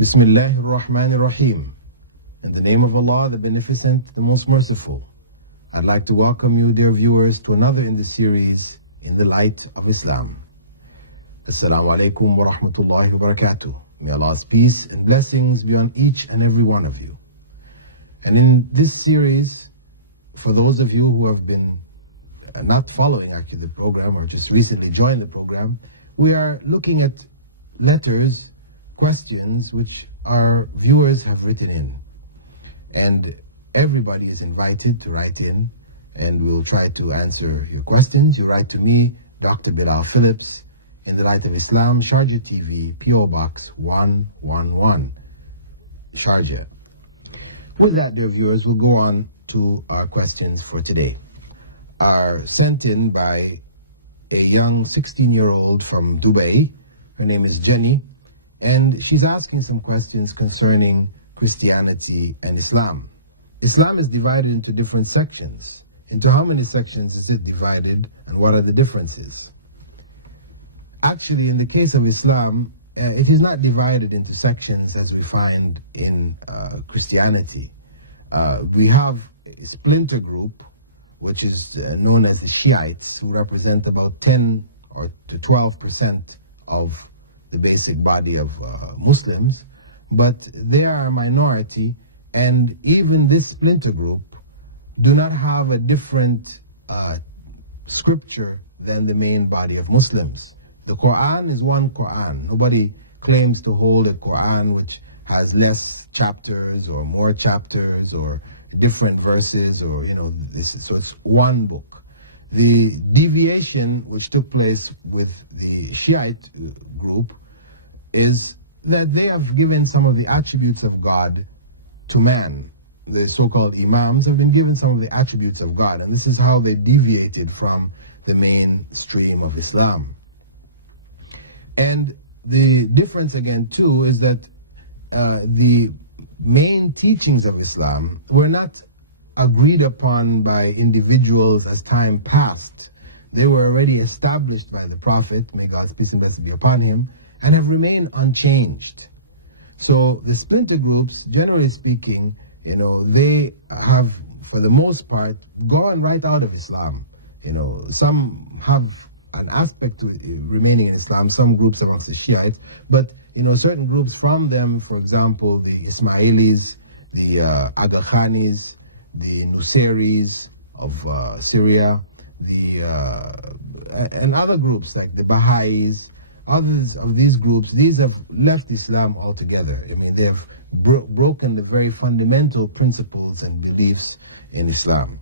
Bismillahir Rahmanir Rahim. In the name of Allah, the Beneficent, the Most Merciful. I'd like to welcome you, dear viewers, to another in the series, In the Light of Islam. Assalamu alaikum wa rahmatullahi wa barakatuh. May Allah's peace and blessings be on each and every one of you. And in this series, for those of you who have been not following actually the program or just recently joined the program, we are looking at letters, questions which our viewers have written in. And everybody is invited to write in, and we'll try to answer your questions. You write to me, Dr. Bilal Phillips, In the Light of Islam, Sharjah TV, P.O. Box 111, Sharjah. With that, dear viewers, we'll go on to our questions for today. Are sent in by a young 16-year-old from Dubai. Her name is Jenny, and she's asking some questions concerning Christianity and Islam. Islam is divided into different sections. Into how many sections is it divided, and what are the differences? Actually, in the case of Islam, it is not divided into sections as we find in Christianity. We have a splinter group, which is known as the Shiites, who represent about 10 or to 12% of the basic body of Muslims, but they are a minority, and even this splinter group do not have a different scripture than the main body of Muslims. The Quran is one Quran. Nobody claims to hold a Quran which has less chapters or more chapters or different verses, or so it's one book. The deviation which took place with the Shiite group is that they have given some of the attributes of God to man. The so-called Imams have been given some of the attributes of God, and this is how they deviated from the mainstream of Islam. And the difference again too is that the main teachings of Islam were not agreed upon by individuals as time passed. They were already established by the Prophet, may God's peace and blessing be upon him, and have remained unchanged. So the splinter groups, generally speaking, they have, for the most part, gone right out of Islam. Some have an aspect to remaining in Islam, some groups amongst the Shiites, but certain groups from them, for example, the Ismailis, the Aga Khanis, the Nusayris of Syria, and other groups like the Baha'is, others of these groups, these have left Islam altogether. I mean, they've broken the very fundamental principles and beliefs in Islam.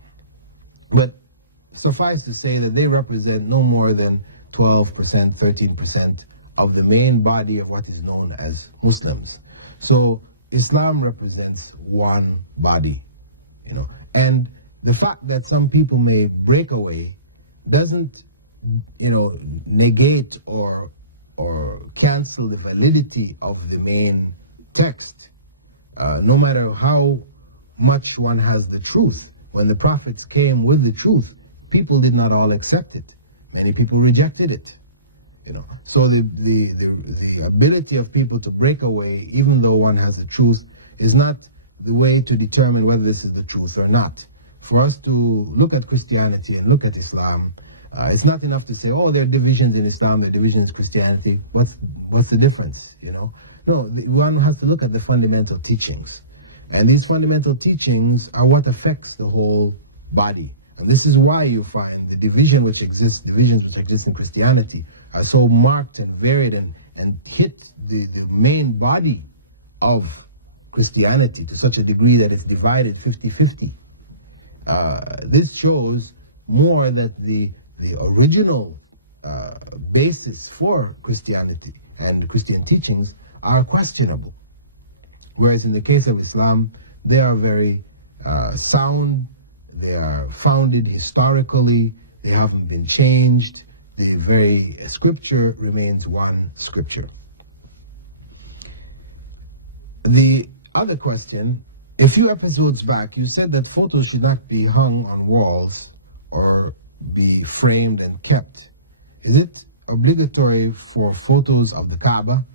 But suffice to say that they represent no more than 12%, 13% of the main body of what is known as Muslims. So Islam represents one body, and the fact that some people may break away doesn't, negate or cancel the validity of the main text. No matter how much one has the truth, when the prophets came with the truth, people did not all accept it. Many people rejected it. So the ability of people to break away, even though one has the truth, is not the way to determine whether this is the truth or not. For us to look at Christianity and look at Islam, it's not enough to say, oh, there are divisions in Islam, there are divisions in Christianity. What's the difference? No, one has to look at the fundamental teachings, and these fundamental teachings are what affects the whole body. And this is why you find the divisions which exist in Christianity are so marked and varied and hit the main body of Christianity to such a degree that it's divided 50-50. This shows more that the original basis for Christianity and Christian teachings are questionable. Whereas in the case of Islam, they are very sound, they are founded historically, they haven't been changed, the very scripture remains one scripture. The other question, a few episodes back, you said that photos should not be hung on walls or be framed and kept. Is it obligatory for photos of the Kaaba?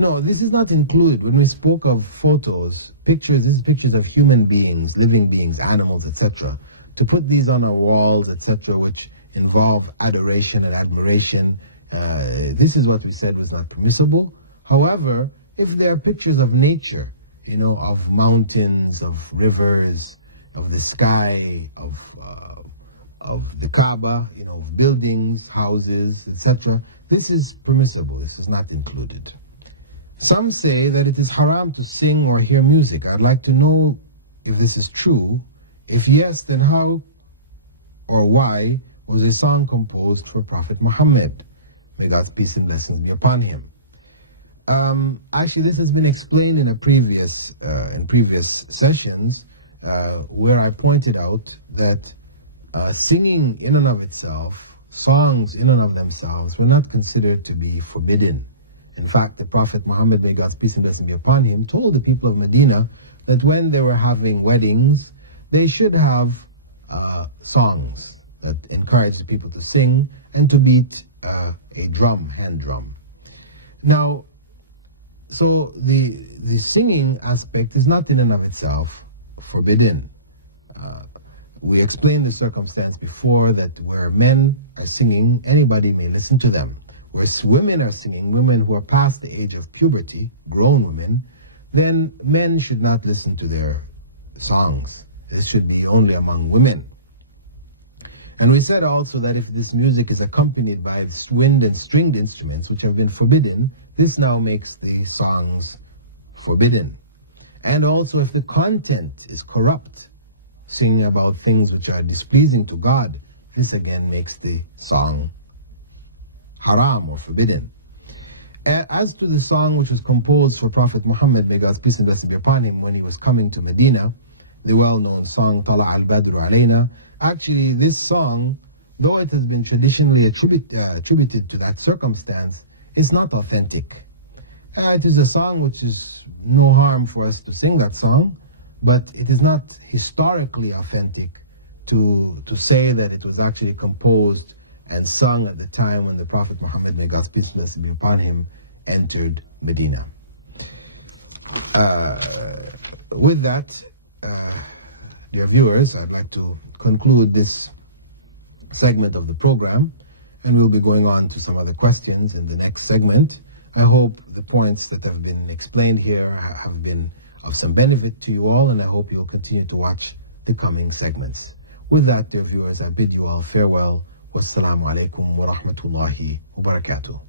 No, this is not included. When we spoke of photos, pictures, this is pictures of human beings, living beings, animals, etc. To put these on our walls, etc., which involve adoration and admiration, this is what we said was not permissible. However, if they are pictures of nature, you know, of mountains, of rivers, of the sky, of the Kaaba, you know, of buildings, houses, etc., this is permissible. This is not included. Some say that it is haram to sing or hear music. I'd like to know if this is true. If yes, then how or why was a song composed for Prophet Muhammad? May God's peace and blessings be upon him. Actually, this has been explained in previous sessions, where I pointed out that singing in and of itself, songs in and of themselves, were not considered to be forbidden. In fact, the Prophet Muhammad, may God's peace and blessing be upon him, told the people of Medina that when they were having weddings, they should have songs that encourage the people to sing and to beat a drum, hand drum. Now, so the singing aspect is not in and of itself forbidden. We explained the circumstance before that where men are singing, anybody may listen to them. Where women are singing, women who are past the age of puberty, grown women, then men should not listen to their songs. This should be only among women. And we said also that if this music is accompanied by wind and stringed instruments, which have been forbidden, this now makes the songs forbidden. And also if the content is corrupt, singing about things which are displeasing to God, this again makes the song haram or forbidden. As to the song which was composed for Prophet Muhammad, may God's peace and blessing be upon him, when he was coming to Medina, the well-known song Tala al-Badru alayna, actually this song, though it has been traditionally attributed to that circumstance, is not authentic. It is a song which is no harm for us to sing that song, but it is not historically authentic to say that it was actually composed and sung at the time when the Prophet Muhammad, may God's peace and be upon him, entered Medina. With that, dear viewers, I'd like to conclude this segment of the program, and we'll be going on to some other questions in the next segment. I hope the points that have been explained here have been of some benefit to you all, and I hope you'll continue to watch the coming segments. With that, dear viewers, I bid you all farewell. Wassalamu alaikum wa rahmatullahi wa barakatuh.